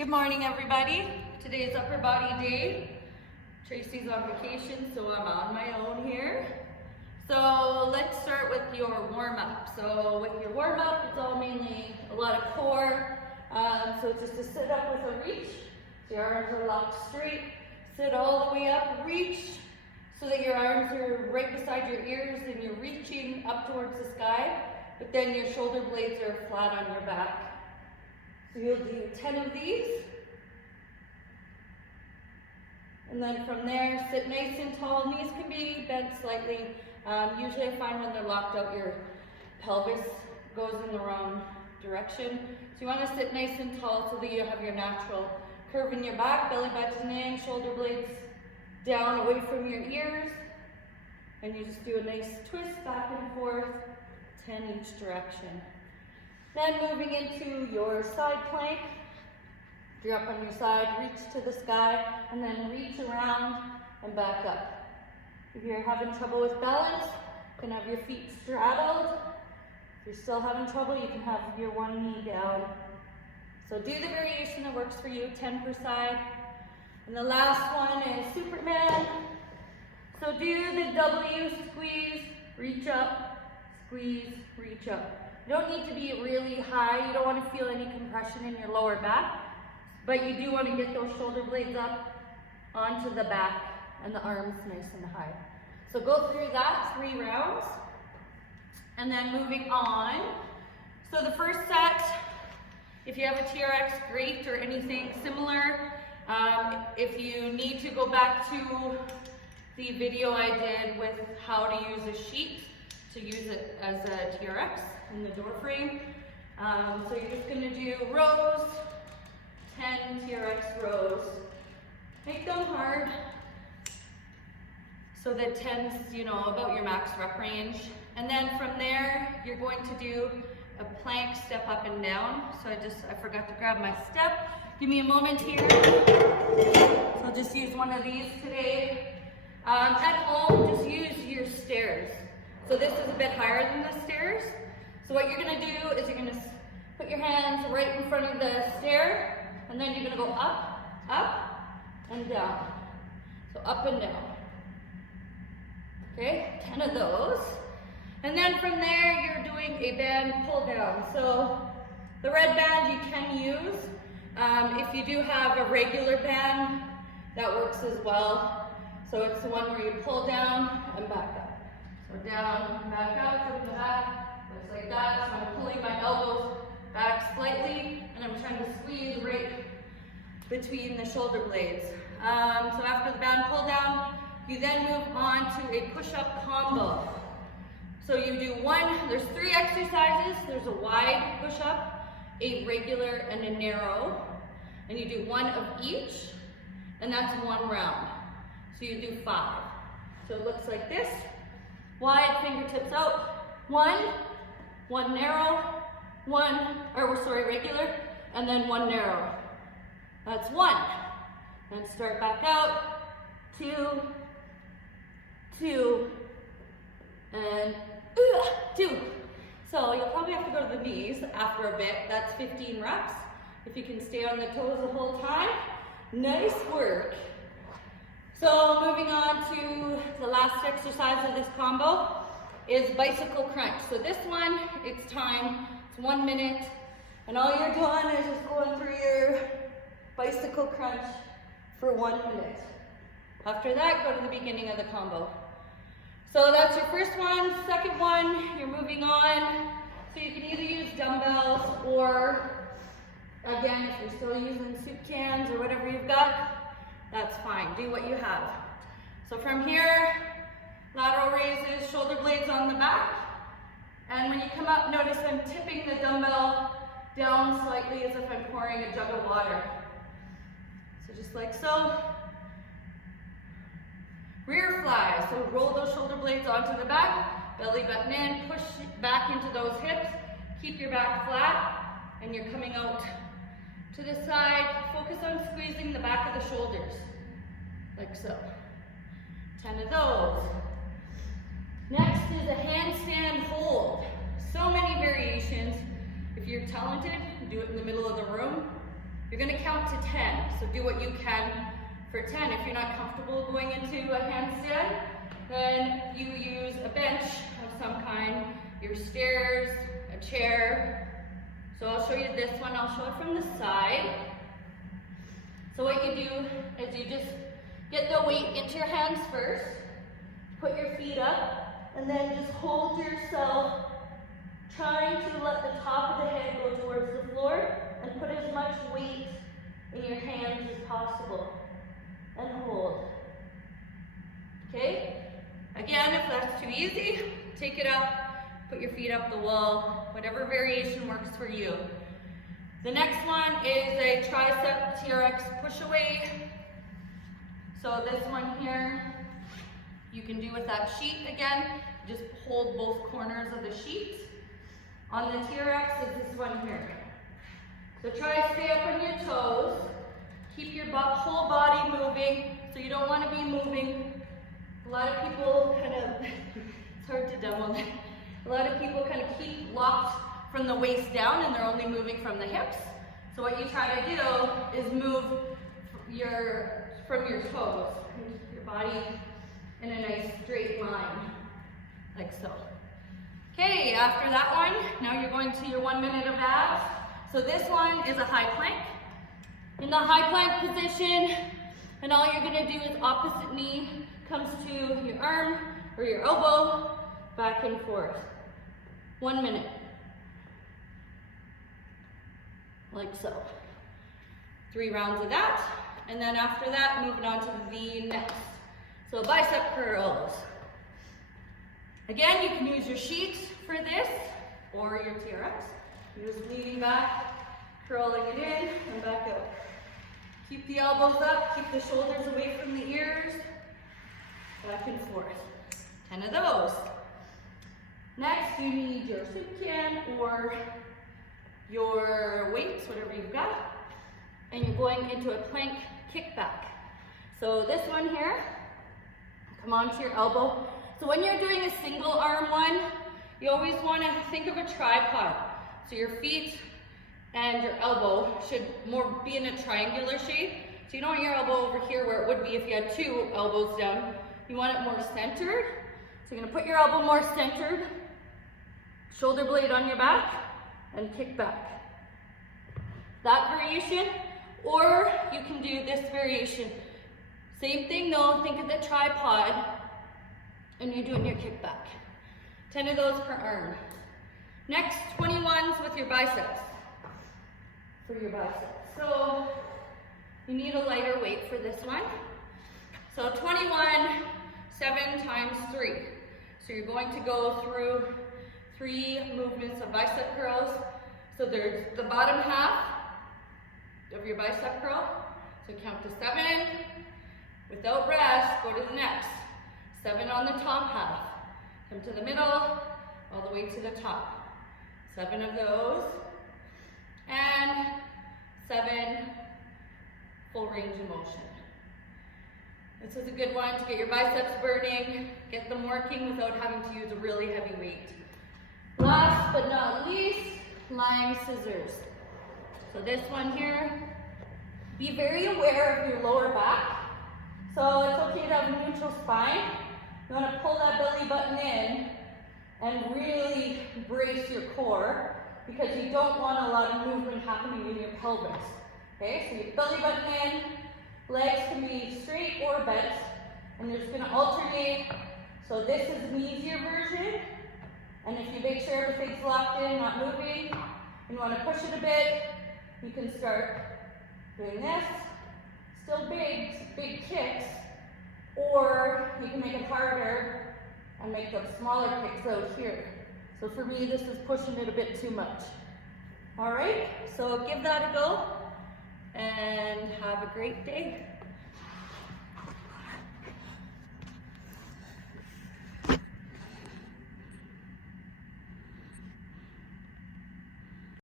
Good morning, everybody. Today is upper body day. Tracy's on vacation, so I'm on my own here. So let's start with your warm-up. So with your warm-up, it's all mainly a lot of core. So just to sit up with a reach. So your arms are locked straight. Sit all the way up, reach, so that your arms are right beside your ears and you're reaching up towards the sky, but then your shoulder blades are flat on your back. So you'll do 10 of these. And then from there, sit nice and tall. Knees can be bent slightly. Usually I find when they're locked out, your pelvis goes in the wrong direction. So you want to sit nice and tall so that you have your natural curve in your back, belly button in, shoulder blades down away from your ears. And you just do a nice twist back and forth, 10 each direction. Then moving into your side plank. If you're up on your side, reach to the sky and then reach around and back up. If you're having trouble with balance, you can have your feet straddled. If you're still having trouble, you can have your one knee down. So do the variation that works for you, 10 per side. And the last one is Superman. So do the W, squeeze, reach up, squeeze, reach up. You don't need to be really high. You don't want to feel any compression in your lower back, but you do want to get those shoulder blades up onto the back and the arms nice and high. So go through that 3 rounds. And then moving on. So the first set, if you have a TRX, great, or anything similar. If you need to go back to the video I did with how to use a sheet to use it as a TRX in the door frame. So you're just going to do rows, 10 TRX rows. Make them hard so that 10's, about your max rep range. And then from there, you're going to do a plank step up and down. So I forgot to grab my step. Give me a moment here. So I'll just use one of these today. At home, just use your stairs. So this is a bit higher than the stairs. So what you're gonna do is you're gonna put your hands right in front of the stair, and then you're gonna go up, up, and down. So up and down. Okay, 10 of those. And then from there, you're doing a band pull down. So the red band you can use. If you do have a regular band, that works as well. So it's the one where you pull down and back up. So down, back up from the back, just like that. So I'm pulling my elbows back slightly, and I'm trying to squeeze right between the shoulder blades. So after the band pull down, you then move on to a push-up combo. So you do there's 3 exercises. There's a wide push-up, a regular, and a narrow. And you do 1 of each, and that's 1 round. So you do 5. So it looks like this. Wide, fingertips out. 1 narrow, regular, and then 1 narrow. That's 1. And start back out. 2, 2, and 2. So you'll probably have to go to the knees after a bit. That's 15 reps. If you can stay on the toes the whole time, nice work. So moving on to the last exercise of this combo is bicycle crunch. So this one, it's time, it's 1 minute, and all you're doing is just going through your bicycle crunch for 1 minute. After that, go to the beginning of the combo. So that's your first one. Second one, you're moving on. So you can either use dumbbells or, again, if you're still using soup cans or whatever you've got, that's fine. Do what you have. So from here, lateral raises, shoulder blades on the back. And when you come up, notice I'm tipping the dumbbell down slightly as if I'm pouring a jug of water. So just like so. Rear fly, so roll those shoulder blades onto the back, belly button in, push back into those hips, keep your back flat, and you're coming out to the side. Focus on squeezing the back of the shoulders, like so. 10 of those. Next is a handstand hold. So many variations. If you're talented, do it in the middle of the room. If gonna count to 10, so do what you can for 10. If you're not comfortable going into a handstand, then you use a bench of some kind, your stairs, a chair. So I'll show you this one, I'll show it from the side. So what you do is you just get the weight into your hands first, put your feet up, and then just hold yourself, trying to let the top of the head go towards the floor, and put as much weight in your hands as possible. And hold. Okay? Again, if that's too easy, take it up, put your feet up the wall, whatever variation works for you. The next one is a tricep Trx push away. So this one here, you can do with that sheet again. Just hold both corners of the sheet. On the Trx is this one here. So try to stay up on your toes. Keep your whole body moving. So you don't want to be moving. A lot of people kind of, it's hard to demo. A lot of people kind of keep locked from the waist down and they're only moving from the hips. So what you try to do is move from your toes, your body in a nice straight line, like so. Okay, after that one, now you're going to your 1 minute of abs. So this one is a high plank. In the high plank position, and all you're gonna do is opposite knee comes to your arm or your elbow, back and forth. 1 minute. Like so. 3 rounds of that, and then after that, moving on to the next. So bicep curls. Again, you can use your sheet for this, or your Trx. You're just leaning back, curling it in, and back out. Keep the elbows up, keep the shoulders away from the ears, back and forth. 10 of those. Next, you need your soup can or your weights, whatever you've got, and you're going into a plank kickback. So this one here, come onto your elbow. So when you're doing a single arm one, you always want to think of a tripod. So your feet and your elbow should more be in a triangular shape. So you don't want your elbow over here where it would be if you had 2 elbows down. You want it more centered. So you're gonna put your elbow more centered, shoulder blade on your back, and kick back. That variation, or you can do this variation. Same thing though, think of the tripod, and you're doing your kick back. 10 of those per arm. Next, 21s with your biceps. For your biceps. So you need a lighter weight for this one. So 21, 7 times 3. So you're going to go through 3 movements of bicep curls. So there's the bottom half of your bicep curl. So count to 7. Without rest, go to the next. 7 on the top half. Come to the middle, all the way to the top. 7 of those. And 7 full range of motion. This is a good one to get your biceps burning, get them working without having to use a really heavy weight. Last but not least, lying scissors. So this one here, be very aware of your lower back. So it's okay to have a neutral spine. You want to pull that belly button in and really brace your core, because you don't want a lot of movement happening in your pelvis. Okay, so your belly button in, legs can be straight or bent, and you're just going to alternate. So this is an easier version, and if you make sure everything's locked in, not moving, and you want to push it a bit, you can start doing this. Still big kicks, or you can make it harder and make the smaller kicks out here. So for me, this is pushing it a bit too much. All right, so give that a go and have a great day.